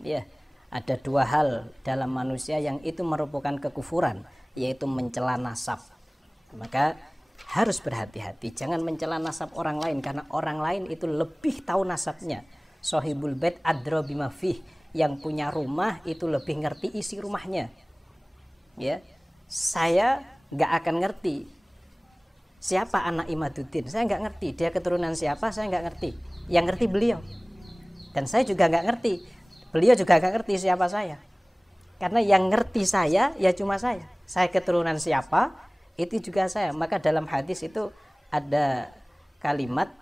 Ya, ada dua hal dalam manusia yang itu merupakan kekufuran, yaitu mencela nasab. Maka harus berhati-hati, jangan mencela nasab orang lain, karena orang lain itu lebih tahu nasabnya. Sohibul bait adro bimafih, yang punya rumah itu lebih ngerti isi rumahnya. Ya, saya nggak akan ngerti siapa anak Imaduddin, saya nggak ngerti dia keturunan siapa, saya nggak ngerti. Yang ngerti beliau, dan saya juga nggak ngerti, beliau juga nggak ngerti siapa saya. Karena yang ngerti saya ya cuma saya keturunan siapa itu juga saya. Maka dalam hadis itu ada kalimat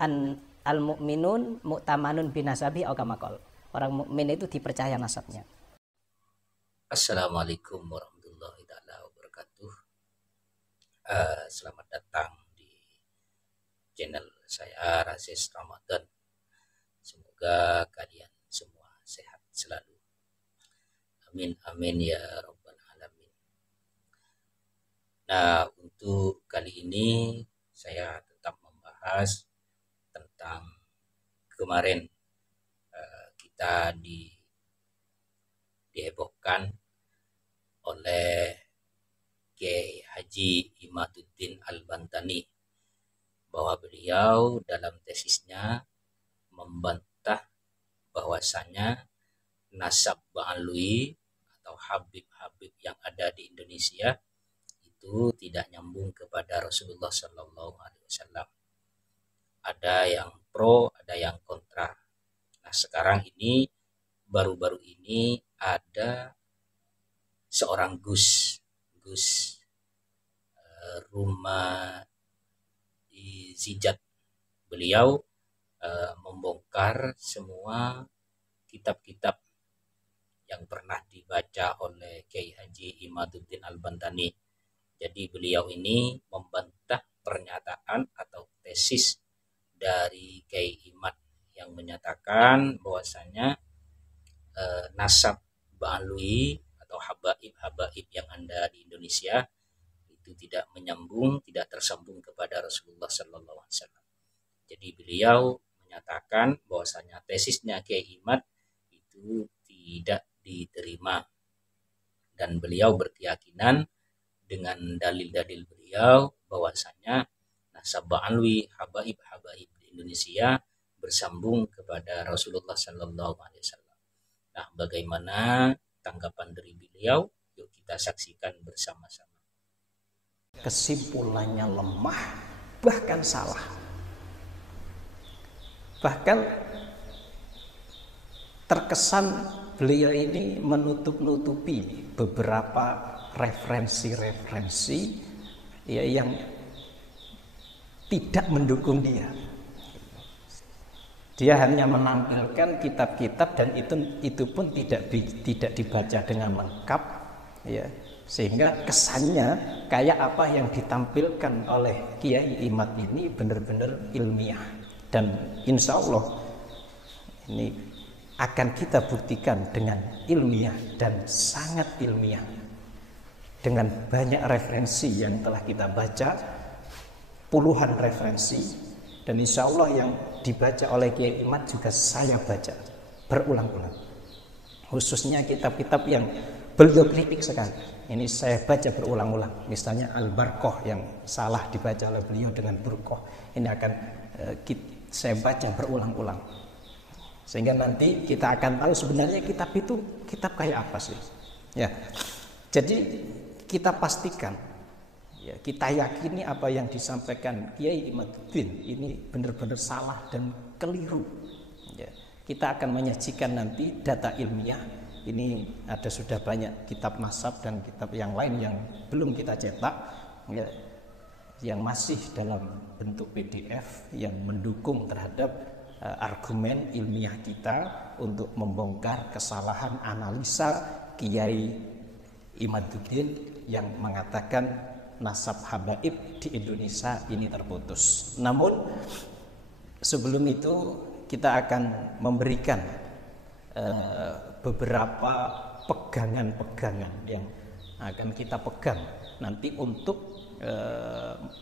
al mu'minun mu'tamanun binasabi au kamakol, orang mukmin itu dipercaya nasabnya. Assalamualaikum warahmatullahi wabarakatuh. Selamat datang di channel saya Razis Ramadan. Semoga kalian semua sehat selalu. Amin amin ya rabbal alamin. Nah, untuk kali ini saya tetap membahas tentang kemarin kita dihebohkan oleh Kiai Haji Imaduddin Al-Bantani bahwa beliau dalam tesisnya membantah bahwasanya nasab Ba'alwi atau Habib-Habib yang ada di Indonesia itu tidak nyambung kepada Rasulullah Shallallahu Alaihi Wasallam. Ada yang pro, ada yang kontra. Nah, sekarang ini baru-baru ini ada seorang Gus rumah di Zijat. Beliau membongkar semua kitab-kitab yang pernah dibaca oleh Kiai Haji Imaduddin Al-Bantani. Jadi beliau ini membantah pernyataan atau tesis dari Kiai Imad yang menyatakan bahwasanya nasab Ba'alwi atau habaib yang ada di Indonesia itu tidak menyambung, tidak tersambung kepada Rasulullah Sallallahu Alaihi Wasallam. Jadi beliau menyatakan bahwasanya tesisnya Kiai Imad itu tidak diterima, dan beliau berkeyakinan dengan dalil-dalil beliau bahwasanya nasab Ba'alwi, habaib di Indonesia bersambung kepada Rasulullah Sallallahu Alaihi Wasallam. Nah, bagaimana tanggapan dari beliau? Yuk kita saksikan bersama-sama. Kesimpulannya lemah, bahkan salah. Bahkan terkesan beliau ini menutup-nutupi beberapa referensi ya, yang tidak mendukung dia. Dia hanya menampilkan kitab-kitab dan itu pun tidak dibaca dengan lengkap, ya, sehingga kesannya kayak apa yang ditampilkan oleh Kiai Imad ini benar-benar ilmiah. Dan insya Allah ini akan kita buktikan dengan ilmiah dan sangat ilmiah, dengan banyak referensi yang telah kita baca, puluhan referensi. Dan insya Allah yang dibaca oleh Kiai Imad juga saya baca berulang-ulang, khususnya kitab-kitab yang beliau kritik sekali. Ini saya baca berulang-ulang. Misalnya Al-Barqah yang salah dibaca oleh beliau dengan Burqah, ini akan saya baca berulang-ulang, sehingga nanti kita akan tahu sebenarnya kitab itu kitab kayak apa sih. Ya, jadi kita pastikan, ya, kita yakini apa yang disampaikan Kiai Imaduddin ini benar-benar salah dan keliru. Ya, kita akan menyajikan nanti data ilmiah. Ini ada sudah banyak kitab nasab dan kitab yang lain yang belum kita cetak, ya, yang masih dalam bentuk PDF yang mendukung terhadap argumen ilmiah kita untuk membongkar kesalahan analisa Kiai Imaduddin yang mengatakan nasab habaib di Indonesia ini terputus. Namun sebelum itu kita akan memberikan beberapa pegangan-pegangan yang akan kita pegang nanti untuk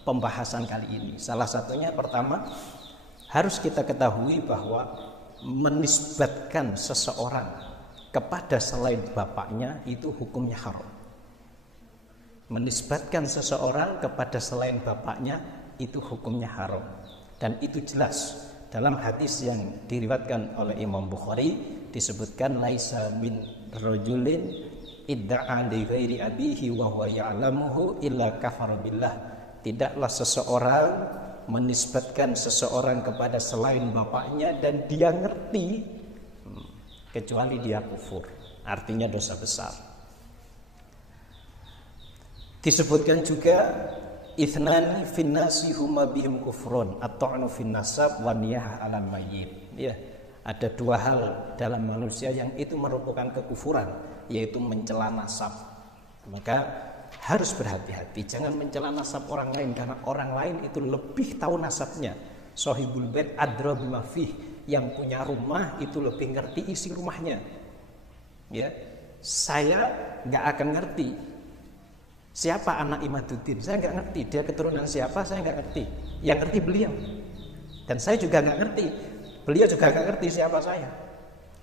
pembahasan kali ini. Salah satunya pertama, harus kita ketahui bahwa menisbatkan seseorang kepada selain bapaknya itu hukumnya haram. Menisbatkan seseorang kepada selain bapaknya itu hukumnya haram. Dan itu jelas dalam hadis yang diriwayatkan oleh Imam Bukhari, disebutkan laisa min rajulin idda'a li ghairi abihi wa huwa ya'lamuhu illa kafara billah. Tidaklah seseorang menisbatkan seseorang kepada selain bapaknya dan dia ngerti, kecuali dia kufur, artinya dosa besar. Disebutkan juga ithnani finnasi huma bihim kufrun at-ta'nu fin nasab wa niyah 'alal mayyit. Ya, ada dua hal dalam manusia yang itu merupakan kekufuran, yaitu mencela nasab. Maka harus berhati-hati, jangan mencela nasab orang lain, karena orang lain itu lebih tahu nasabnya. Sohibul bait adra bima fih, yang punya rumah itu lebih ngerti isi rumahnya. Ya, saya nggak akan ngerti siapa anak Imaduddin, saya nggak ngerti dia keturunan siapa, saya nggak ngerti. Yang ngerti beliau, dan saya juga nggak ngerti, beliau juga nggak ngerti siapa saya.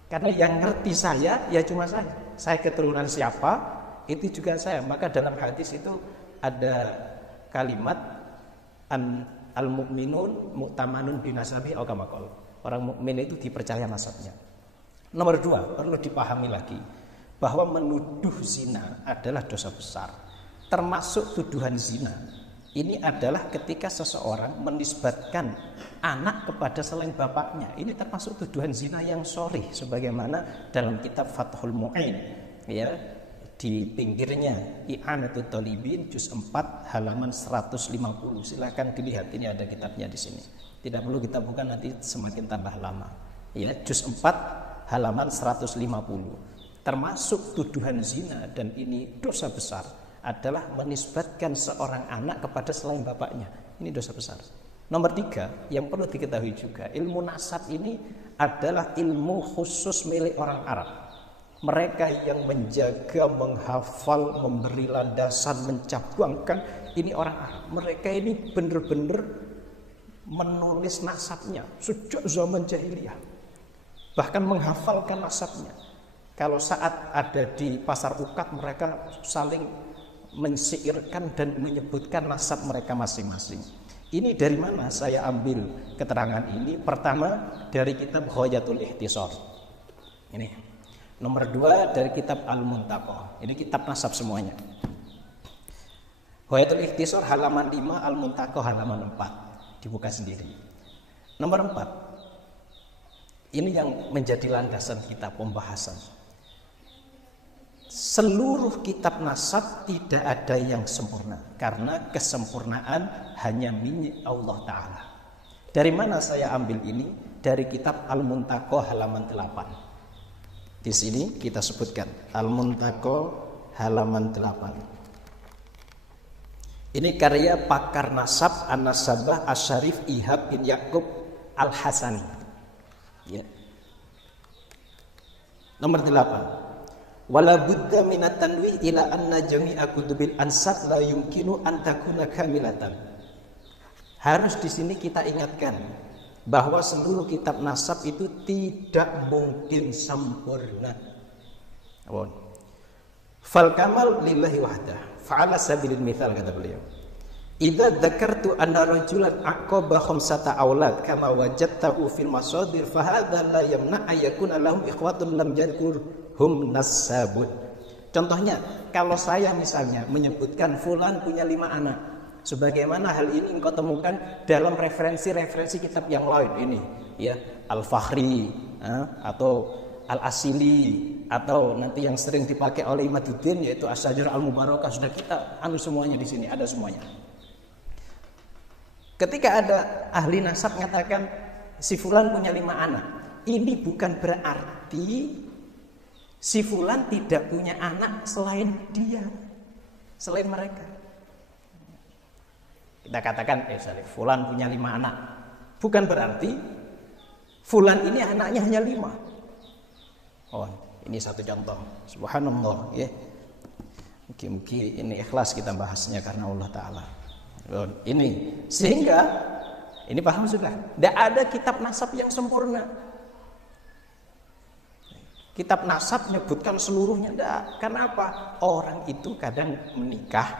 Karena yang ngerti saya ya cuma saya keturunan siapa itu juga saya. Maka dalam hadis itu ada kalimat al-mu'minun mu'tamanun binasabi atau kama qala. Orang mukmin itu dipercaya nasabnya. Nomor dua, perlu dipahami lagi bahwa menuduh zina adalah dosa besar. Termasuk tuduhan zina ini adalah ketika seseorang menisbatkan anak kepada selain bapaknya. Ini termasuk tuduhan zina yang sharih, sebagaimana dalam kitab Fathul Mu'in, ya, di pinggirnya I'anatul Talibin juz 4 halaman 150. Silakan dilihat, ini ada kitabnya di sini. Tidak perlu kita buka, nanti semakin tambah lama. Ya, juz 4 halaman 150. Termasuk tuduhan zina, dan ini dosa besar, adalah menisbatkan seorang anak kepada selain bapaknya. Ini dosa besar. Nomor 3 yang perlu diketahui juga, ilmu nasab ini adalah ilmu khusus milik orang Arab. Mereka yang menjaga, menghafal, memberi landasan, mencabangkan, ini orang Arab. Mereka ini benar-benar menulis nasabnya sejak zaman jahiliyah, bahkan menghafalkan nasabnya. Kalau saat ada di pasar ukat, mereka saling mensyairkan dan menyebutkan nasab mereka masing-masing. Ini dari mana saya ambil keterangan ini? Pertama, dari kitab Ghayatul Ikhtisar. Ini. Nomor 2 dari kitab Al-Muntaqah. Ini kitab nasab semuanya. Ghayatul Ikhtisar halaman 5, Al-Muntaqah halaman 4. Dibuka sendiri. Nomor 4. Ini yang menjadi landasan kita pembahasan. Seluruh kitab nasab tidak ada yang sempurna, karena kesempurnaan hanya milik Allah Ta'ala. Dari mana saya ambil ini? Dari kitab Al-Muntaqah halaman 8. Di sini kita sebutkan Al-Muntaqah halaman 8. Ini karya pakar nasab An-Nasabah Asy-Syarif Ihab bin Yaqub Al-Hasani. Ya. Nomor 8. Wala budda minat tanwih ila anna jami'a kutubil ansab la yumkinu an takuna kamilatan. Harus di sini kita ingatkan bahwa seluruh kitab nasab itu tidak mungkin sempurna. Fal kamal lillahi wahdah. Fa'ala sabilil mithal, kata beliau. Idza dzakartu anna rajulan aqaba khamsata aulad kama wajadtahu fil masadir fa hadza la yamna ayakuna lahum ikhwatun lam yadhkurhum nasabun. Contohnya, kalau saya misalnya menyebutkan fulan punya 5 anak, sebagaimana hal ini engkau temukan dalam referensi-referensi kitab yang lain ini, ya, Al-Fakhri atau Al-Asili, atau nanti yang sering dipakai oleh Imaduddin yaitu As-Syajarah Al-Mubarakah. Sudah kita semuanya di sini, ada semuanya. Ketika ada ahli nasab mengatakan si fulan punya 5 anak, ini bukan berarti si fulan tidak punya anak selain dia, selain mereka. Kita katakan fulan punya 5 anak, bukan berarti fulan ini anaknya hanya 5. Oh, ini satu contoh. Subhanallah, ya. Mungkin ini ikhlas kita bahasnya karena Allah Ta'ala. Oh, ini sehingga ini paham sudah. Tidak ada kitab nasab yang sempurna. Kitab nasab menyebutkan seluruhnya, enggak. Karena apa? Orang itu kadang menikah,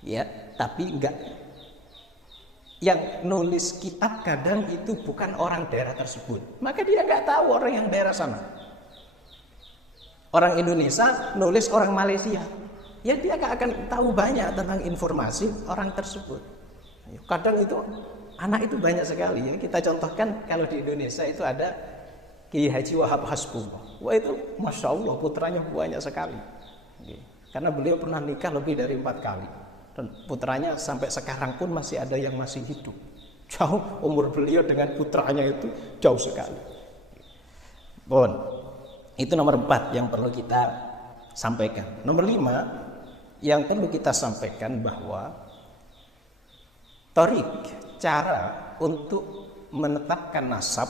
ya, tapi enggak. Yang nulis kitab kadang itu bukan orang daerah tersebut, maka dia enggak tahu orang yang daerah sana. Orang Indonesia nulis orang Malaysia, ya dia enggak akan tahu banyak tentang informasi orang tersebut. Kadang itu anak itu banyak sekali, ya. Kita contohkan kalau di Indonesia itu ada Kiai Haji Wahab Hasbullah. Wah itu Masya Allah putranya banyak sekali. Karena beliau pernah nikah lebih dari 4 kali. Dan putranya sampai sekarang pun masih ada yang masih hidup. Jauh umur beliau dengan putranya itu jauh sekali. Bon, itu nomor 4 yang perlu kita sampaikan. Nomor 5 yang perlu kita sampaikan bahwa torik, cara untuk menetapkan nasab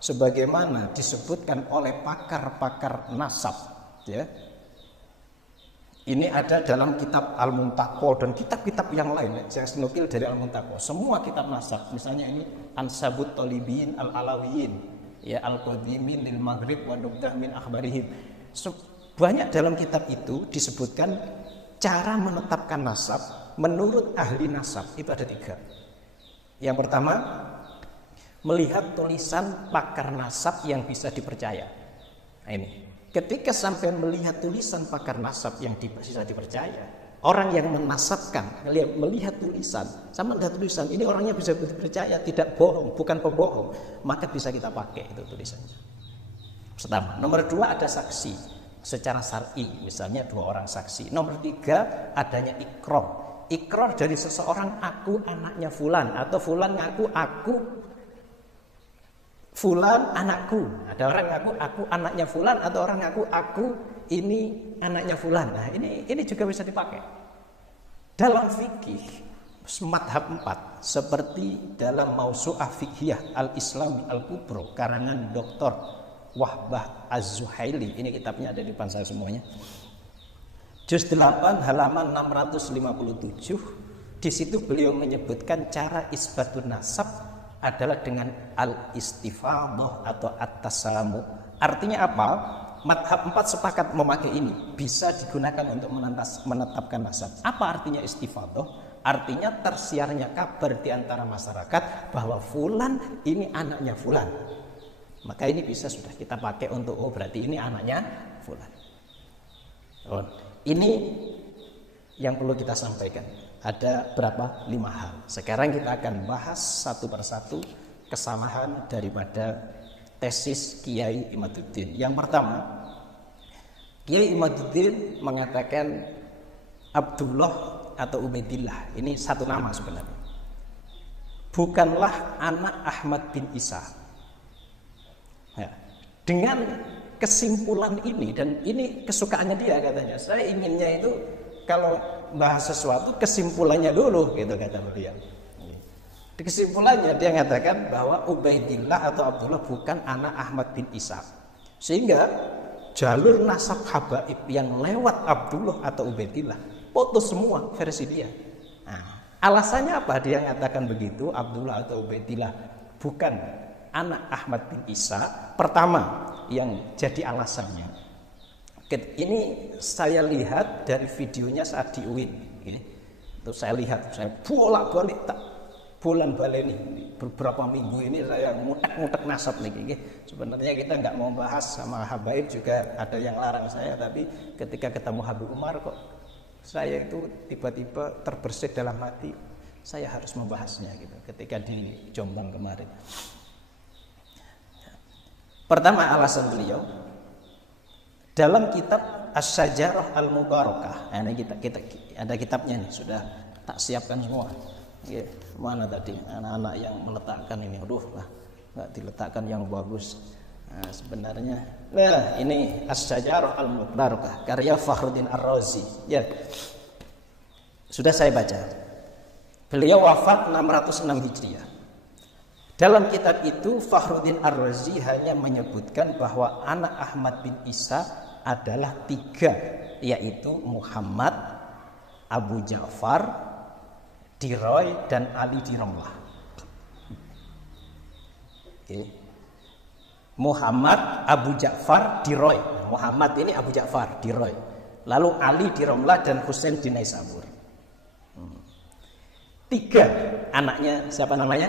sebagaimana disebutkan oleh pakar-pakar nasab, ya. Ini ada dalam kitab Al-Muntaqo dan kitab-kitab yang lain yang senukil dari Al-Muntaqo. Semua kitab nasab, misalnya ini Ansabut Tolibiyin Al-Alawiyin, ya, Al-Qadimin lil Maghrib wa Nubda' min Akhbarihim. Banyak dalam kitab itu disebutkan cara menetapkan nasab menurut ahli nasab. Itu ada 3. Yang pertama, melihat tulisan pakar nasab yang bisa dipercaya. Nah ini, ketika sampai melihat tulisan pakar nasab yang bisa dipercaya, orang yang menasabkan melihat tulisan, sama melihat tulisan ini orangnya bisa dipercaya, tidak bohong, bukan pembohong, maka bisa kita pakai itu tulisannya. Pertama. Nomor 2 ada saksi secara syar'i, misalnya 2 orang saksi. Nomor 3 adanya ikrar. Ikrar dari seseorang, aku anaknya fulan, atau fulan ngaku aku fulan anakku. Ada orang ngaku aku anaknya fulan, atau orang ngaku aku ini anaknya fulan. Nah, ini juga bisa dipakai. Dalam fikih madhab 4 seperti dalam Mausu'ah Fiqhiyah Al-Islami Al-Kubro karangan Dr. Wahbah Az-Zuhaili. Ini kitabnya ada di depan saya semuanya. Juz 8 halaman 657. Di situ beliau menyebutkan cara isbatun nasab adalah dengan al-istifadhah atau at-tasamu. Artinya apa? Madhab 4 sepakat memakai ini, bisa digunakan untuk menetapkan nasab. Apa artinya istifadhah? Artinya tersiarnya kabar di antara masyarakat bahwa fulan ini anaknya fulan. Maka ini bisa sudah kita pakai untuk berarti ini anaknya fulan. Ini yang perlu kita sampaikan. Ada berapa? 5 hal. Sekarang kita akan bahas satu persatu kesamaan daripada tesis Kiai Imaduddin. Yang pertama, Kiai Imaduddin mengatakan Abdullah atau Ubaidillah, ini satu nama sebenarnya, bukanlah anak Ahmad bin Isa. Ya. Dengan kesimpulan ini, dan ini kesukaannya dia katanya, saya inginnya itu kalau bahas sesuatu kesimpulannya dulu, gitu kata beliau. Di kesimpulannya dia mengatakan bahwa Ubaidillah atau Abdullah bukan anak Ahmad bin Isa, sehingga jalur nasab habaib yang lewat Abdullah atau Ubaidillah putus semua versi dia. Nah, alasannya apa dia mengatakan begitu? Abdullah atau Ubaidillah bukan anak Ahmad bin Isa. Pertama yang jadi alasannya, ini saya lihat dari videonya saat di UIN, itu saya lihat, saya bolak-balik tak bulan baleni beberapa minggu ini saya ngutak-ngutak nasab nih. Sebenarnya kita nggak mau bahas sama habaib, juga ada yang larang saya, tapi ketika ketemu Habib Umar kok saya itu tiba-tiba terbersit dalam hati, saya harus membahasnya gitu ketika di Jombang kemarin. Pertama alasan beliau dalam kitab Asy-Syajarah Al-Mubarakah. Nah, kita ada kitabnya nih, sudah tak siapkan semua. Ya, mana tadi anak-anak yang meletakkan ini? Aduh lah, nggak diletakkan yang bagus. Nah, sebenarnya, nah ini Asy-Syajarah Al-Mubarakah karya Fakhruddin Ar-Razi. Ya, sudah saya baca. Beliau wafat 606 Hijriah. Dalam kitab itu Fakhruddin Ar-Razi hanya menyebutkan bahwa anak Ahmad bin Isa adalah 3, yaitu Muhammad, Abu Ja'far, Diroy, dan Ali di Romlah. Muhammad Abu Ja'far di Roy. Muhammad ini Abu Ja'far di Roy. Lalu Ali di Romlah dan Husain di Naisabur. 3 anaknya siapa namanya?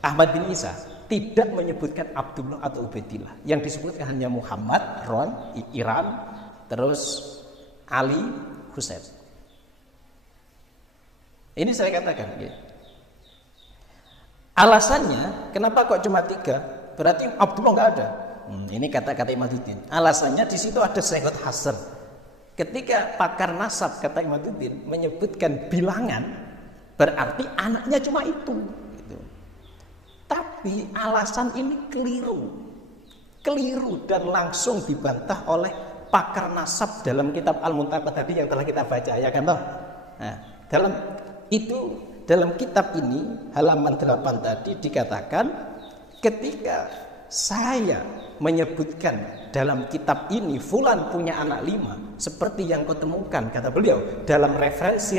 Ahmad bin Isa. Tidak menyebutkan Abdullah atau Ubaidillah. Yang disebutkan hanya Muhammad, Ron, Iran, terus Ali, Husain. Ini saya katakan. Ya. Alasannya, kenapa kok cuma 3? Berarti Abdullah nggak ada. Ini kata-kata Imaduddin. Alasannya di situ ada Syekhut Hasr. Ketika pakar nasab kata Imaduddin menyebutkan bilangan, berarti anaknya cuma itu. Gitu. Tapi alasan ini keliru dan langsung dibantah oleh pakar nasab dalam kitab Al-Muntaqad tadi yang telah kita baca, ya kan toh? Nah, dalam kitab ini halaman 8 tadi dikatakan ketika saya menyebutkan dalam kitab ini fulan punya anak 5 seperti yang kau temukan, kata beliau, dalam referensi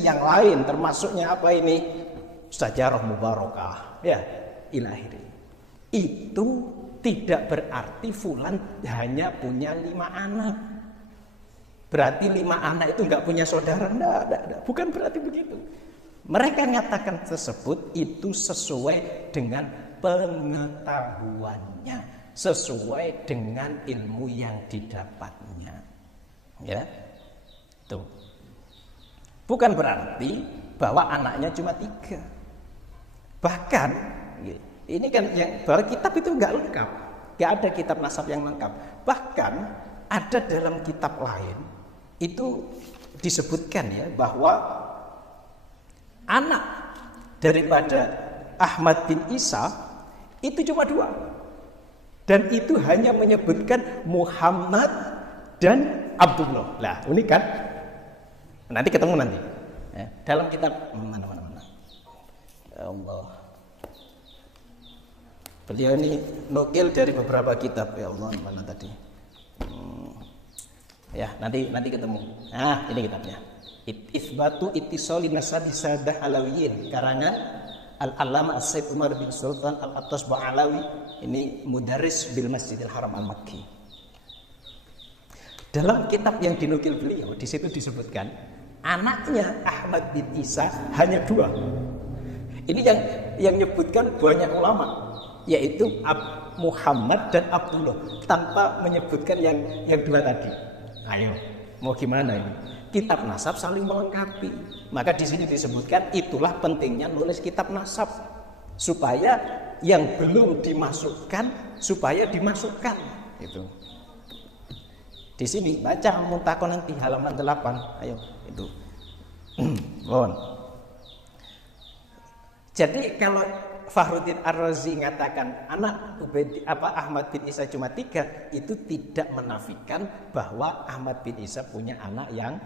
yang lain, termasuknya apa ini? Syajarah Mubarakah, ya, ilahiri. Itu tidak berarti fulan hanya punya 5 anak. Berarti 5 anak itu nggak punya saudara? Enggak. Bukan berarti begitu. Mereka nyatakan tersebut itu sesuai dengan pengetahuannya, sesuai dengan ilmu yang didapatnya. Ya, tuh. Bukan berarti bahwa anaknya cuma 3. Bahkan ini kan yang bahwa kitab itu nggak lengkap, nggak ada kitab nasab yang lengkap. Bahkan ada dalam kitab lain itu disebutkan ya bahwa anak daripada Ahmad bin Isa itu cuma 2, dan itu hanya menyebutkan Muhammad dan Abdullah. Lah, unik kan? Nanti ketemu nanti. Ya, dalam kitab mana. Ya Allah. Beliau ini nukil dari beberapa kitab. Ya Allah, mana tadi? Ya, nanti ketemu. Nah, ini kitabnya. Itsbatu ittisali nasabi sadah alawiyin, karangan Al-Allamah As-Sayyid Umar bin Sultan Al-Attas Ba'alawi. Ini mudarris bil Masjidil Haram Al-Makki. Dalam kitab yang dinukil beliau, di situ disebutkan anaknya Ahmad bin Isa hanya 2. Ini yang nyebutkan banyak ulama, yaitu Muhammad dan Abdullah, tanpa menyebutkan yang 2 tadi. Ayo, mau gimana ini? Kitab nasab saling melengkapi. Maka di sini disebutkan itulah pentingnya nulis kitab nasab, supaya yang belum dimasukkan supaya dimasukkan. Itu. Di sini baca Muntaqad nanti halaman 8. Ayo, itu. Mohon. Jadi kalau Fakhruddin Ar-Razi mengatakan anak Ahmad bin Isa cuma 3, itu tidak menafikan bahwa Ahmad bin Isa punya anak yang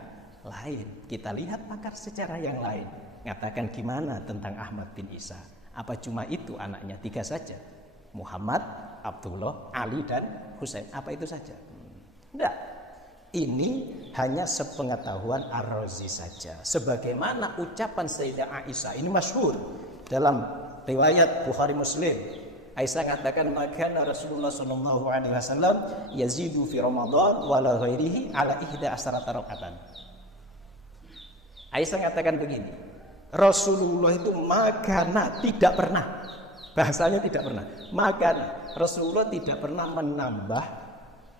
lain. Kita lihat pakar secara yang lain. Mengatakan gimana tentang Ahmad bin Isa? Apa cuma itu anaknya? 3 saja. Muhammad, Abdullah, Ali dan Husain. Apa itu saja? Tidak. Ini hanya sepengetahuan Ar-Razi saja. Sebagaimana ucapan Sayyidah Aisyah, ini masyhur dalam riwayat Bukhari Muslim. Aisyah mengatakan maka Rasulullah sallallahu alaihi wasallam yazidu fi Ramadan wala ghairihi ala 11 rakaatan. Aisyah mengatakan begini, Rasulullah itu makana tidak pernah, bahasanya tidak pernah, makana Rasulullah tidak pernah menambah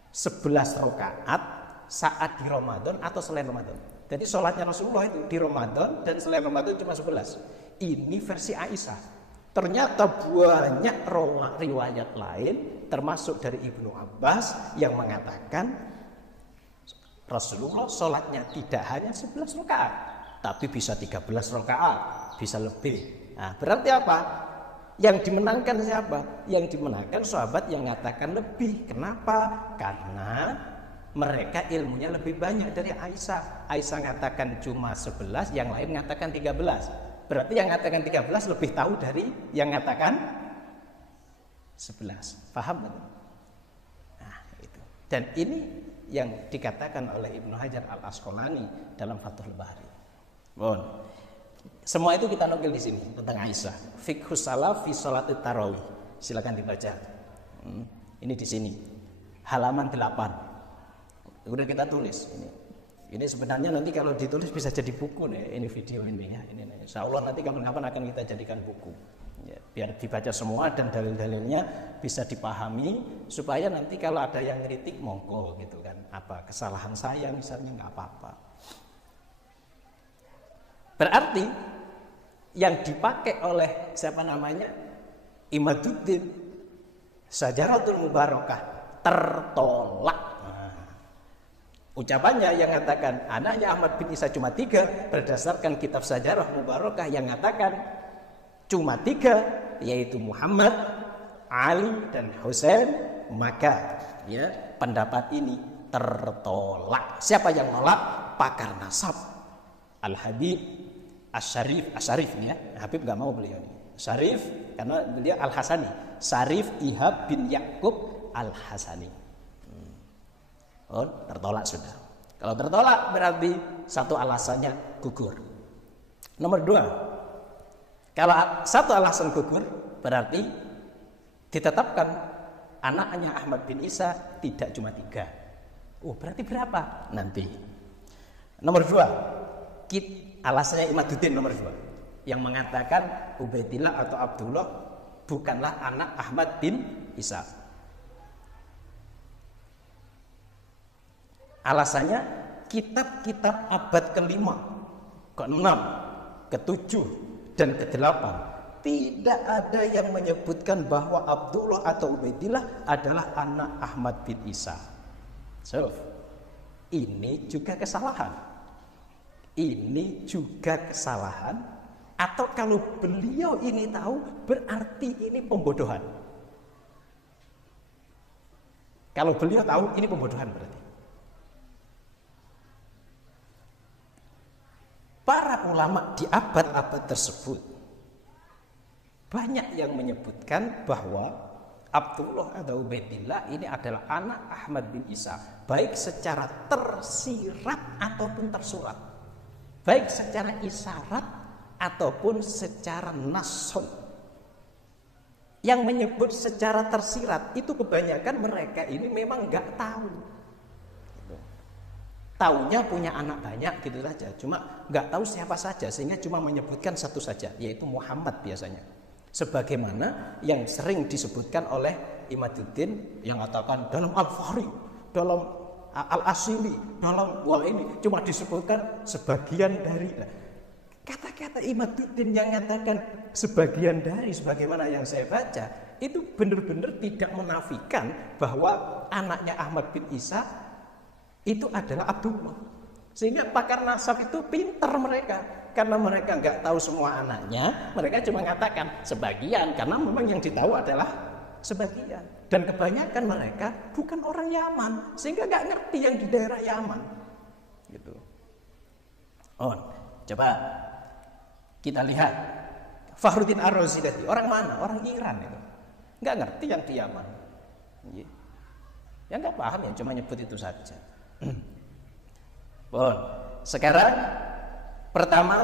11 rakaat saat di Ramadan atau selain Ramadan. Jadi sholatnya Rasulullah itu di Ramadan dan selain Ramadan cuma 11. Ini versi Aisyah. Ternyata banyak riwayat lain termasuk dari Ibnu Abbas yang mengatakan Rasulullah sholatnya tidak hanya 11 rakaat, tapi bisa 13 rakaat, bisa lebih. Nah, berarti apa? Yang dimenangkan siapa? Yang dimenangkan sahabat yang mengatakan lebih. Kenapa? Karena mereka ilmunya lebih banyak dari Aisyah. Aisyah mengatakan cuma 11, yang lain mengatakan 13. Berarti yang mengatakan 13 lebih tahu dari yang mengatakan 11. Paham? Nah, itu. Dan ini yang dikatakan oleh Ibnu Hajar Al-Asqalani dalam Fathul Bari. Bon. Semua itu kita nukil di sini tentang Aisyah. Fiqhus salaf fi sholatit tarawih. Silakan dibaca. Ini di sini. Halaman 8. Udah kita tulis ini. Ini sebenarnya nanti kalau ditulis bisa jadi buku nih, ini video ini ya. Ini insya Allah nanti kapan-kapan akan kita jadikan buku. Ya, biar dibaca semua dan dalil-dalilnya bisa dipahami supaya nanti kalau ada yang kritik monggo gitu kan. Apa kesalahan saya misalnya nggak apa-apa. Berarti yang dipakai oleh siapa namanya? Imaduddin Syajaratul Mubarakah tertolak. Ucapannya yang mengatakan anaknya Ahmad bin Isa cuma 3 berdasarkan kitab Sajarah Mubarakah yang mengatakan cuma 3 yaitu Muhammad, Ali dan Husain, maka ya pendapat ini tertolak. Siapa yang nolak? Pakar nasab Al-Habib Asy-Syarif ini ya. Habib nggak mau beliau ini. Syarif karena beliau Al-Hasani. Syarif Ihab bin Yakub Al-Hasani. Oh, tertolak sudah. Kalau tertolak berarti satu alasannya gugur. Nomor 2, kalau satu alasan gugur berarti ditetapkan anaknya Ahmad bin Isa tidak cuma 3. Oh, berarti berapa? Nanti. Nomor 2, alasannya Imaduddin nomor 2 yang mengatakan Ubaidillah atau Abdullah bukanlah anak Ahmad bin Isa. Alasannya kitab-kitab abad ke-5, ke-6, ke-7 dan ke-8 tidak ada yang menyebutkan bahwa Abdullah atau Ubaidillah adalah anak Ahmad bin Isa. So, ini juga kesalahan. Ini juga kesalahan. Atau kalau beliau ini tahu berarti ini pembodohan. Kalau beliau tahu ini pembodohan berarti. Para ulama di abad-abad tersebut banyak yang menyebutkan bahwa Abdullah atau Ubaidillah ini adalah anak Ahmad bin Isa, baik secara tersirat ataupun tersurat, baik secara isyarat ataupun secara nason. Yang menyebut secara tersirat itu kebanyakan mereka ini memang nggak tahu. Taunya punya anak banyak gitu saja, cuma nggak tahu siapa saja sehingga cuma menyebutkan satu saja yaitu Muhammad biasanya. Sebagaimana yang sering disebutkan oleh Imaduddin yang mengatakan dalam Al-Fahri, dalam Al-Asili, dalam wal ini cuma disebutkan sebagian dari. Kata-kata Imaduddin yang mengatakan sebagian dari sebagaimana yang saya baca itu benar-benar tidak menafikan bahwa anaknya Ahmad bin Isa itu adalah Abdullah. Sehingga pakar nasab itu pintar mereka, karena mereka nggak tahu semua anaknya, mereka cuma mengatakan sebagian karena memang yang ditahu adalah sebagian. Dan kebanyakan mereka bukan orang Yaman, sehingga nggak ngerti yang di daerah Yaman. Gitu. Oh, coba kita lihat Fakhruddin Ar-Razi tadi orang mana? Orang Iran itu, nggak ngerti yang di Yaman. Ya nggak paham ya, cuma nyebut itu saja. Bon, sekarang pertama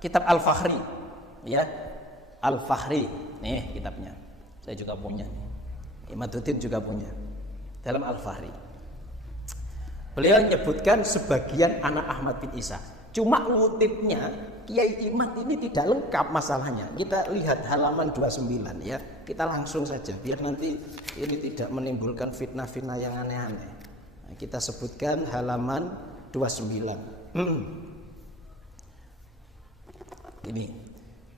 kitab Al-Fakhri, ya Al-Fakhri, nih kitabnya, saya juga punya, Imaduddin juga punya, dalam Al-Fakhri. Beliau menyebutkan sebagian anak Ahmad bin Isa. Cuma ngutipnya Kiai Imad ini tidak lengkap masalahnya. Kita lihat halaman 29 ya, kita langsung saja biar nanti ini tidak menimbulkan fitnah-fitnah yang aneh-aneh. Kita sebutkan halaman 29. Ini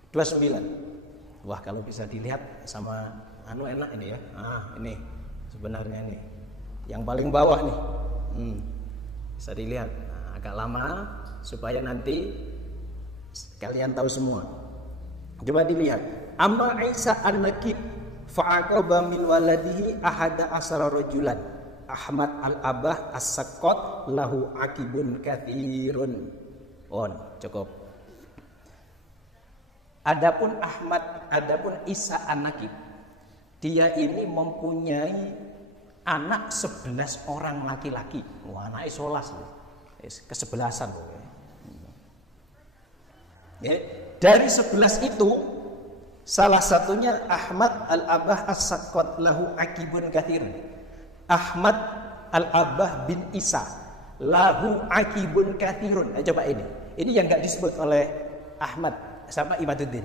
29. Wah, kalau bisa dilihat sama enak ini ya. Ini sebenarnya ini yang paling bawah nih. Bisa dilihat. Agak lama supaya nanti kalian tahu semua. Coba dilihat. Amma Isa an-Nakib fa'aqaba min waladihi ahada asara rajulan. Ahmad al-Abah as-Saqqat lahu akibun kathirun. Cukup. Adapun Isa an-Nakib, dia ini mempunyai anak 11 orang laki-laki. Wah, anak isolas kesebelasan. Ya, dari 11 itu Salah satunya Ahmad Al-Abah As-Saqqat lahu akibun kathir. Ahmad Al-Abah bin Isa lahu akibun kathirun. Coba ini. Ini yang enggak disebut oleh Ahmad sama Imaduddin.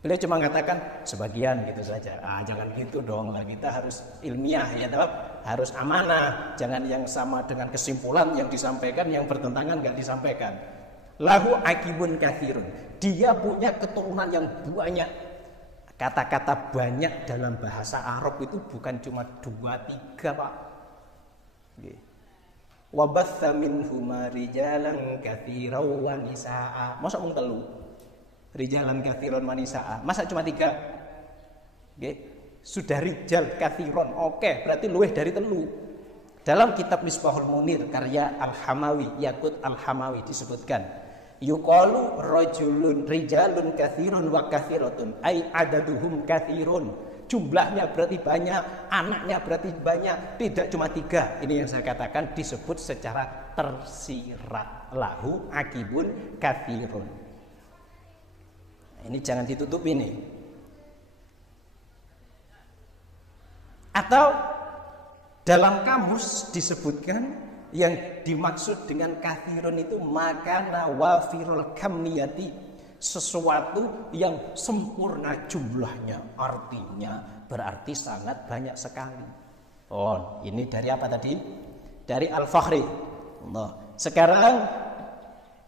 Beliau cuma mengatakan sebagian gitu saja. Jangan gitu dong. Kita harus ilmiah ya, harus amanah. Jangan yang sama dengan kesimpulan yang disampaikan, yang bertentangan enggak disampaikan. Lahu akibun kathirun. Dia punya keturunan yang banyak. Kata-kata banyak dalam bahasa Arab itu bukan cuma 2-3, Pak. Wa batha minhuma rijalan katsiran wa nisaa. Masa mung telu? Rijalan katsiran wa nisaa. Masa cuma 3? Nggih. Sudah rijal katsiran. Oke, berarti luwih dari telu. Dalam kitab Misbahul Munir karya Al-Hamawi, Yaqut Al-Hamawi disebutkan yuqalu rajulun rijalun katsirun wa katsiratun ay adaduhum katsirun. Jumlahnya berarti banyak, anaknya berarti banyak, tidak cuma 3. Ini yang saya katakan disebut secara tersirat lahu akibun katsirun. Ini jangan ditutup ini. Atau dalam kamus disebutkan yang dimaksud dengan kathirun itu makana wafirul kamniyati, sesuatu yang sempurna jumlahnya, artinya berarti sangat banyak sekali. Oh, ini dari apa tadi? Dari Al-Fakhri. Sekarang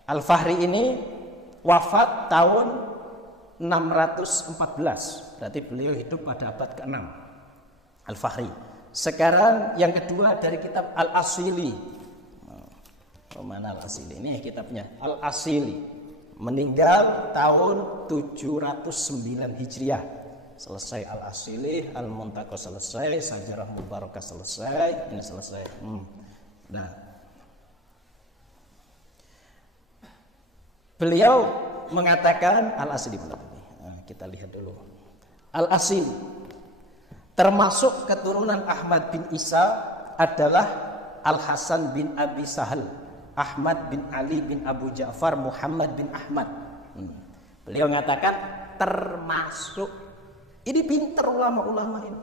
Al-Fakhri ini wafat tahun 614. Berarti beliau hidup pada abad ke-6. Al-Fakhri. Sekarang yang kedua dari kitab Al-Asili. Mana Al-Asili? Ini kitabnya Al-Asili. Meninggal tahun 709 Hijriah. Selesai Al-Asili, Al-Muntaqah selesai, Sajarah Mubarakah selesai, ini selesai. Nah. Beliau mengatakan Al-Asili benar. Nah, kita lihat dulu. Al-Asili termasuk keturunan Ahmad bin Isa adalah Al-Hasan bin Abi Sahal, Ahmad bin Ali bin Abu Ja'far, Muhammad bin Ahmad. Beliau mengatakan termasuk. Ini pintar ulama-ulama ini.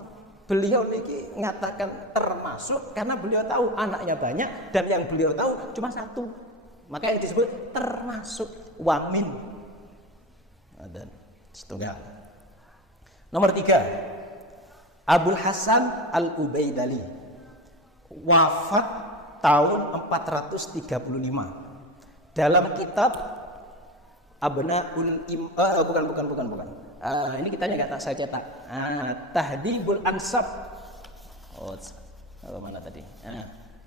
Beliau ini mengatakan termasuk karena beliau tahu anaknya banyak dan yang beliau tahu cuma 1. Maka yang disebut termasuk wamin. Dan setunggal. Nomor 3. Abul Hasan Al-Ubaidali wafat tahun 435. Dalam kitab Abnaul bukan. Ini kitanya enggak saya cetak. Tahdhibul Ansab. Mana tadi?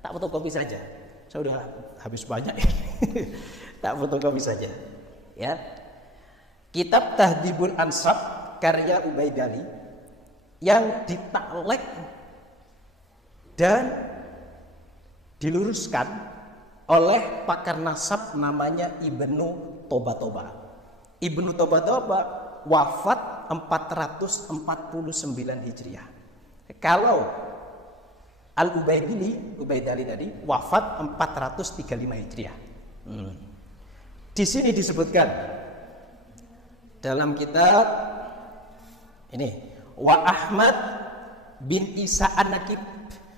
Tak fotokopi saja. Saya sudah habis banyak. Tak fotokopi saja. Ya. Kitab Tahdhibul Ansab karya Ubaidali yang ditaklek dan diluruskan oleh pakar nasab namanya Ibnu Tobatoba. Ibnu Tobatoba wafat 449 Hijriah. Kalau Al-Ubaidali tadi wafat 435 Hijriah. Di sini disebutkan dalam kitab ini wa Ahmad bin Isa An-Nakib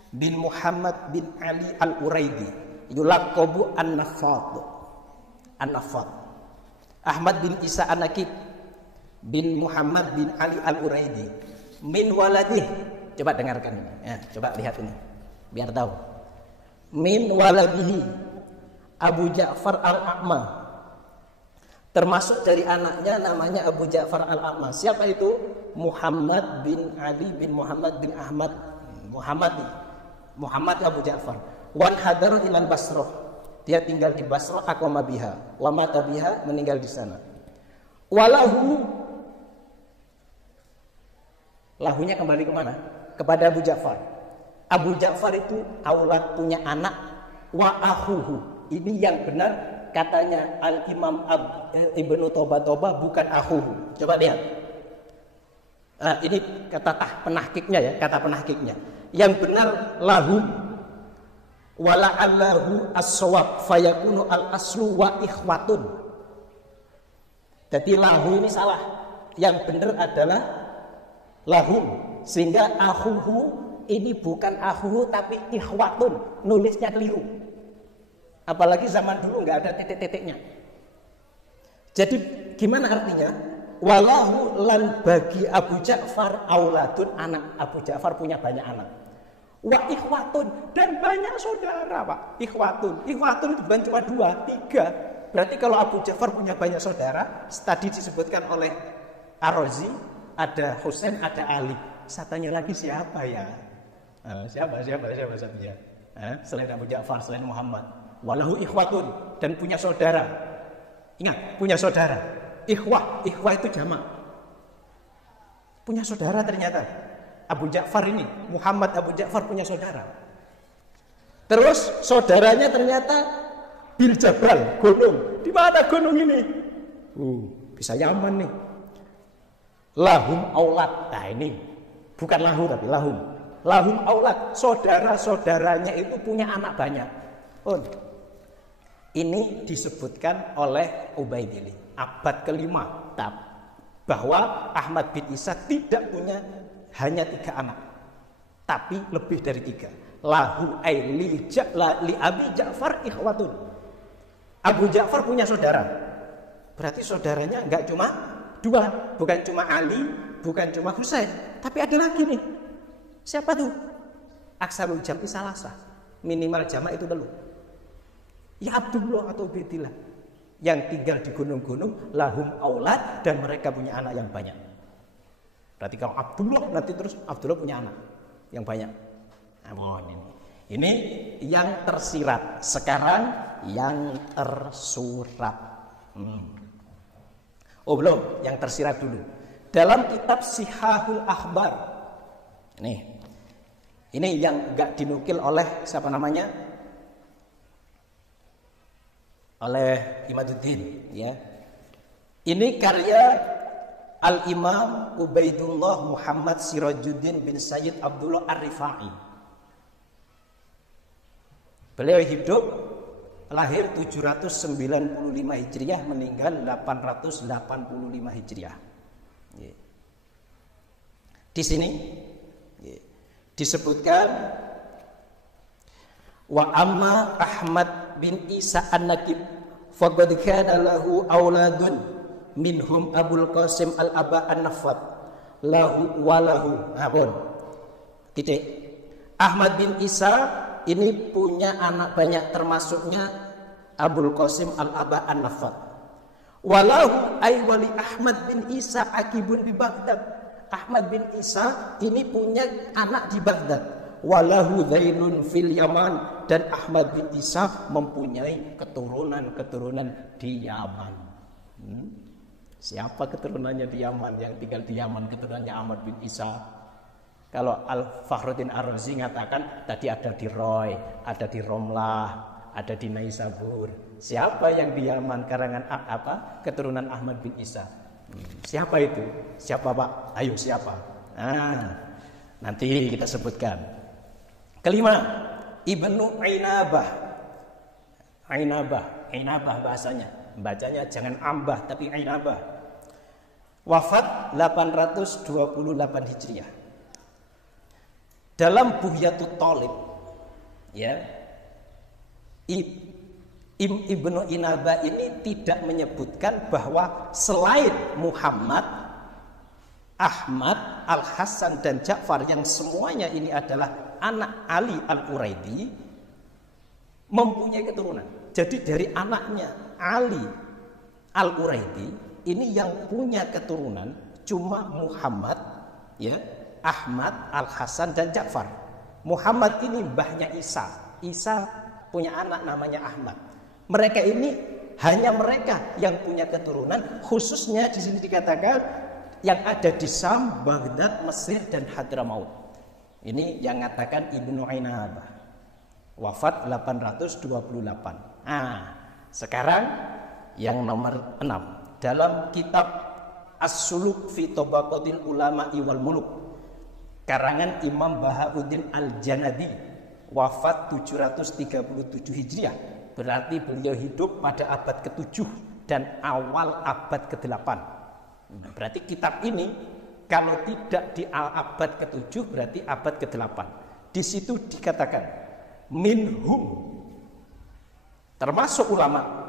bin Muhammad bin Ali Al-Uraidi yulaqabu An-Nafad. Ahmad bin Isa An-Nakib bin Muhammad bin Ali Al-Uraidi min waladih. Coba dengarkan ini. Ya, coba lihat ini biar tahu. Min waladihi Abu Ja'far Al-A'ma. Termasuk dari anaknya namanya Abu Ja'far Al-A'ma. Siapa itu? Muhammad bin Ali bin Muhammad bin Ahmad. Muhammad Abu Ja'far. Wan hadar ilal Basrah. Dia tinggal di Basrah, aqama biha. Wa mata biha, meninggal di sana. Walahu. Lahunya kembali kemana? Kepada Abu Ja'far. Abu Ja'far itu aulad punya anak wa akhuhu. Ini yang benar katanya Al-Imam Ibnu Tobatoba bukan akhuhu. Coba lihat. Ini kata penahkiknya ya, kata penahkiknya. Yang benar lahu wala allahu as-shawab fayakunu al-aslu wa ikhwatun. Jadi lahu ini salah. yang benar adalah lahum, sehingga akhuhu ini bukan akhuhu tapi ikhwatun, nulisnya keliru. Apalagi zaman dulu nggak ada titik-titiknya. Jadi gimana artinya? Walahu lan bagi Abu Ja'far auladun, anak. Abu Ja'far punya banyak anak. Wa ikhwatun, dan banyak saudara, Pak. Ikhwatun itu bukan cuma 2, 3. Berarti kalau Abu Ja'far punya banyak saudara, tadi disebutkan oleh Ar-Razi, ada Husain, ada Ali. Saya tanya lagi siapa ya? Siapa satunya? Selain Abu Ja'far, selain Muhammad. Walahu ikhwatun, dan punya saudara. Ingat, punya saudara. Ikhwah itu jamak. Punya saudara ternyata. Abu Ja'far ini, Muhammad Abu Ja'far punya saudara. Terus saudaranya ternyata Bil Jabal, gunung. Di mana gunung ini? Bisa Yaman nih. Lahum aulad. Nah ini bukan lahu tapi lahum. Lahum aulad. Saudara-saudaranya itu punya anak banyak. Ini disebutkan oleh Ubaidillah abad ke-5 bahwa Ahmad bin Isa tidak punya hanya 3 anak, tapi lebih dari 3. Lahu ay li Abi Ja'far ikhwatun. Abu Ja'far punya saudara. Berarti saudaranya enggak cuma 2, bukan cuma Ali, bukan cuma Husain, tapi ada lagi nih. Siapa tuh? Aksarul jam'i salasah. Minimal jamak itu dulu. Ya Abdullah atau Ubaidillah yang tinggal di gunung-gunung, lahum aulad, dan mereka punya anak yang banyak. Berarti kalau Abdullah nanti terus Abdullah punya anak yang banyak. Ini yang tersirat. Sekarang yang tersurat. Belum, yang tersirat dulu. Dalam kitab Sihahul Akhbar. Ini yang enggak dinukil oleh siapa namanya? Oleh Imaduddin, ya. Ini karya Al-Imam Ubaidullah Muhammad Sirajuddin bin Sayyid Abdullah Ar-Rifai. Beliau hidup lahir 795 Hijriah, meninggal 885 Hijriah. Di sini disebutkan wa amma Ahmad bin Isa an-Nakib faqad kana lahu auladun minhum Abul Qasim al-Aba an-Naffat lahu walahu. Titik. Ahmad bin Isa ini punya anak banyak, termasuknya Abul Qasim al-Aba an-Naffat. Walahu ay wali Ahmad bin Isa akibun di Baghdad. Ahmad bin Isa ini punya anak di Baghdad. Walahu Zainun fil Yaman, dan Ahmad bin Isa mempunyai keturunan di Yaman. Siapa keturunannya di Yaman? Yang tinggal di Yaman keturunannya Ahmad bin Isa. Kalau Al-Fakhruddin Ar-Razi mengatakan tadi ada di Roy, ada di Romlah, ada di Naisabur. Siapa yang di Yaman karangan keturunan Ahmad bin Isa? Siapa itu? Siapa, Pak? Ayo siapa? Nanti kita sebutkan. Kelima, Ibnu Ainabah. Ainabah bahasanya. Bacanya jangan ambah tapi Ainabah. Wafat 828 Hijriah. Dalam Buhyatut Thalib, ya, Ibnu Ainabah ini tidak menyebutkan bahwa selain Muhammad, Ahmad, Al-Hasan dan Ja'far yang semuanya ini adalah anak Ali Al-Quraidi mempunyai keturunan. Jadi dari anaknya Ali Al-Quraidi ini yang punya keturunan cuma Muhammad, ya, Ahmad, Al-Hasan dan Ja'far. Muhammad ini mbahnya Isa. Isa punya anak namanya Ahmad. Mereka ini hanya mereka yang punya keturunan, khususnya di sini dikatakan yang ada di Sam, Baghdad, Mesir dan Hadramaut. Ini yang mengatakan Ibnu Ainabah. Wafat 828. Sekarang yang nomor 6. Dalam kitab As-Suluk fi Tabaqatil Ulama'i wal Muluk, karangan Imam Bahauddin Al-Janadi, wafat 737 Hijriah. Berarti beliau hidup pada abad ke-7 dan awal abad ke-8. Nah, berarti kitab ini kalau tidak di abad ke-7 berarti abad ke-8. Di situ dikatakan minhum, termasuk ulama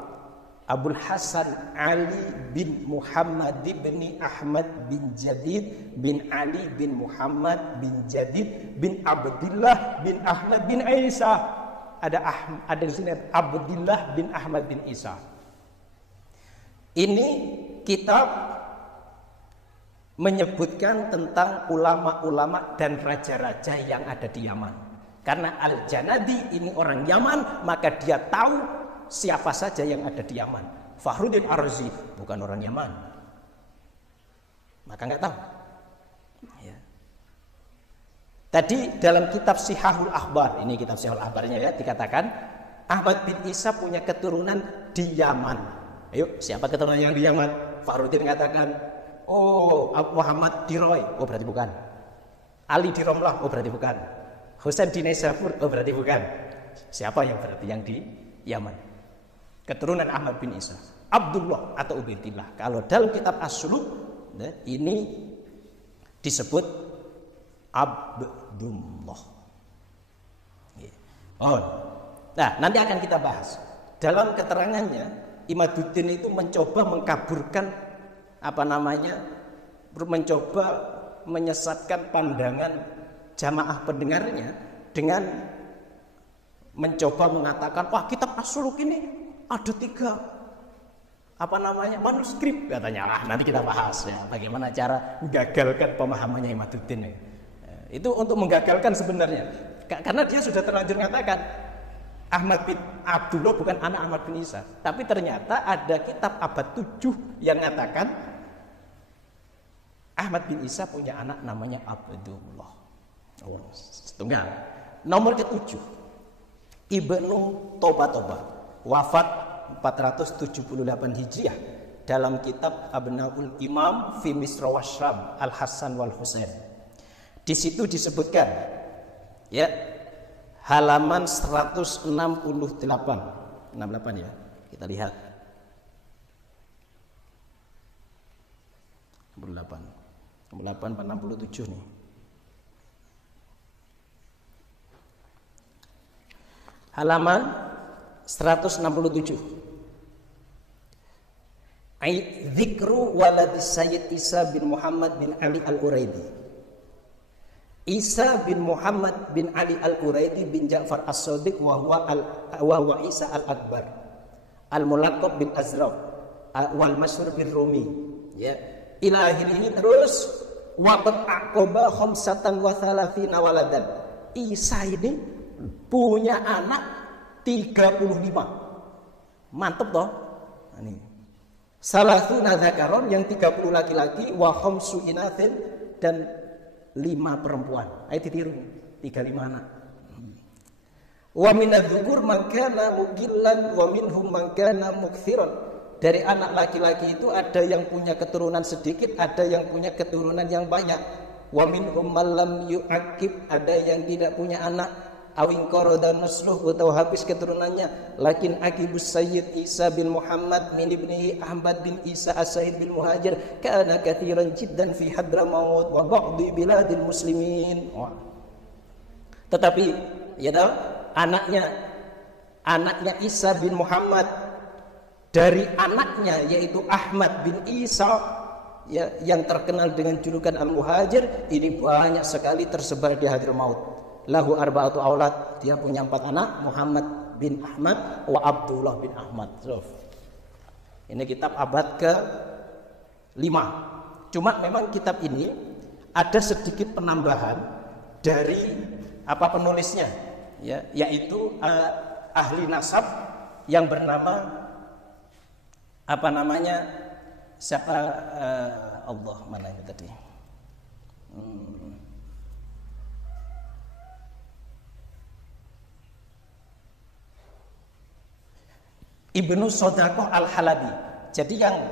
Abul Hasan Ali bin Muhammad bin Ahmad bin Jadid bin Ali bin Muhammad bin Jadid bin Abdullah bin Ahmad bin Isa. Ada di sini Abdullah bin Ahmad bin Isa. Ini kitab menyebutkan tentang ulama-ulama dan raja-raja yang ada di Yaman. Karena Al-Janadi ini orang Yaman, maka dia tahu siapa saja yang ada di Yaman. Fakhruddin Ar-Razi bukan orang Yaman, maka nggak tahu. Ya. Tadi dalam kitab Sihahul Akhbar, ini kitab Sihahul Akhbarnya ya, dikatakan Ahmad bin Isa punya keturunan di Yaman. Ayo, siapa keturunan yang di Yaman? Fakhruddin mengatakan, oh, Muhammad di Roy, oh berarti bukan. Ali di Romlah, oh berarti bukan. Husain di Naisabur, oh berarti bukan. Siapa yang berarti yang di Yaman? Keturunan Ahmad bin Isa. Abdullah atau Ubaidillah. Kalau dalam kitab As-Suluk, ini disebut Abdullah. Oh, nah nanti akan kita bahas. Dalam keterangannya, Imaduddin itu mencoba mengkaburkan mencoba menyesatkan pandangan jamaah pendengarnya dengan mencoba mengatakan, wah kitab As-Suluk ini ada 3 manuskrip katanya. Nanti kita bahas ya bagaimana cara menggagalkan pemahamannya Imaduddin. Itu untuk menggagalkan sebenarnya, karena dia sudah terlanjur mengatakan Ahmad bin Abdullah bukan anak Ahmad bin Isa. Tapi ternyata ada kitab abad 7 yang mengatakan Ahmad bin Isa punya anak namanya Abdullah. Oh, setunggal. Nomor ke-7, Ibnu Toba, wafat 478 Hijriah, dalam kitab Abnaul Imam fi Misra wa Syam Al Hasan wal Husain. Di situ disebutkan ya, halaman 168 ya, kita lihat 68 67 nih. Halaman 167. Dzikru waladi Sayyid Isa bin Muhammad bin Ali Al-Uraidi. Isa bin Muhammad bin Ali Al-Uraidi bin Ja'far As-Shadiq wa huwa Isa Al-Akbar Al-Mulaqab bin Azraq wal masyhur bin Rumi. Ya, ila ini terus waqad aqaba khamsatan wa thalathina waladan. Isa ini punya anak 35. Mantep toh? Ini. Salasuna dzakaron, yang 30 laki-laki, wa khamsu inatsin, dan 5 perempuan. Ayo ditiru 35 anak. Wa minadzukur man kana mugillan wa minhum man kana mukthiran. Dari anak laki-laki itu ada yang punya keturunan sedikit, ada yang punya keturunan yang banyak. Wa minhum man lam yu'aqib, ada yang tidak punya anak. Awing qoroda nasluh, atau habis keturunannya. Lakin akibus Sayyid Isa bin Muhammad min ibnihi Ahmad bin Isa as-Sayyid bin Muhajir kana katsiran jiddan fi Hadramaut wa ba'di biladil muslimin. Tetapi ya tahu, anaknya Isa bin Muhammad dari anaknya yaitu Ahmad bin Isa ya, yang terkenal dengan julukan Al-Muhajir, ini banyak sekali tersebar di Hadramaut. Lahu arba'atu aulad, dia punya 4 anak, Muhammad bin Ahmad wa Abdullah bin Ahmad. Ini kitab abad ke-5. Cuma memang kitab ini ada sedikit penambahan dari penulisnya ya, yaitu ahli nasab yang bernama siapa Allah mana ini tadi? Ibnu Sodaqoh Al-Halabi. Jadi yang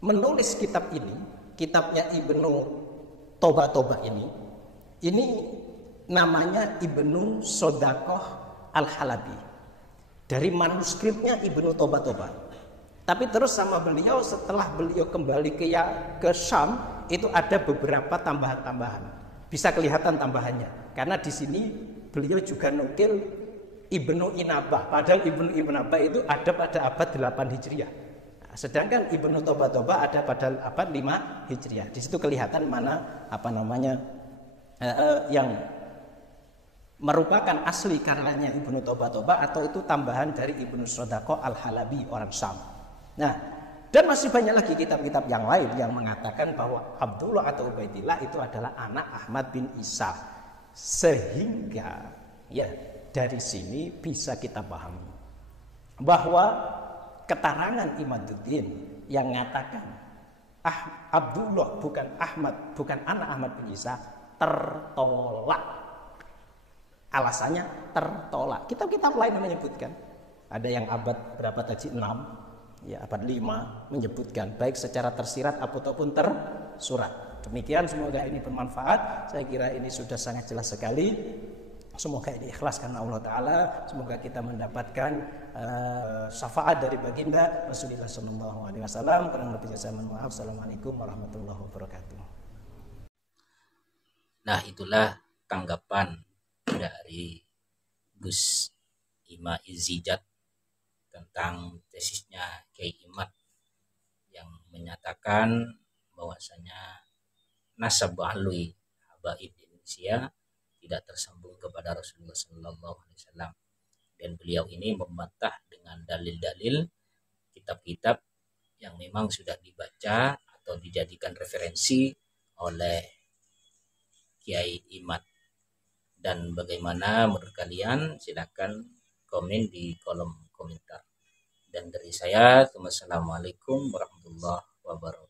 menulis kitab ini, kitabnya Ibnu Toba ini namanya Ibnu Sodaqoh Al-Halabi. Dari manuskripnya Ibnu Toba. Tapi terus sama beliau setelah beliau kembali ke Syam itu ada beberapa tambahan-tambahan. Bisa kelihatan tambahannya. Karena di sini beliau juga nukil Ibnu Inabah. Padahal Ibnu Inabah itu ada pada abad 8 Hijriah. Nah, sedangkan Ibnu Toba ada pada abad 5 Hijriah. Di situ kelihatan mana yang merupakan asli karyanya Ibnu Toba atau itu tambahan dari Ibnu Sodaqah Al-Halabi orang Syam. Nah, dan masih banyak lagi kitab-kitab yang lain yang mengatakan bahwa Abdullah atau Ubaidillah itu adalah anak Ahmad bin Isa. Sehingga ya dari sini bisa kita pahami bahwa keterangan Imaduddin yang mengatakan Abdullah bukan anak Ahmad bin Isa tertolak. Alasannya tertolak. Kitab-kitab lain menyebutkan. Ada yang abad berapa tadi? 6. Ya, abad 5 menyebutkan baik secara tersirat ataupun tersurat. Demikian, semoga ini bermanfaat. Saya kira ini sudah sangat jelas sekali. Semoga ini ikhlas karena Allah Ta'ala. Semoga kita mendapatkan syafaat dari baginda Rasulullah SAW. Kurang lebihnya saya mohon maaf. Assalamualaikum warahmatullahi wabarakatuh. Nah, itulah tanggapan dari Gus Ima Izzijat tentang tesisnya Kiai Imad yang menyatakan bahwasanya nasab alwi habaib Indonesia tidak tersambung kepada Rasulullah SAW, dan beliau ini membantah dengan dalil-dalil kitab-kitab yang memang sudah dibaca atau dijadikan referensi oleh Kiai Imad. Dan bagaimana menurut kalian? Silakan komen di kolom komentar. Dan dari saya, wassalamualaikum warahmatullahi wabarakatuh.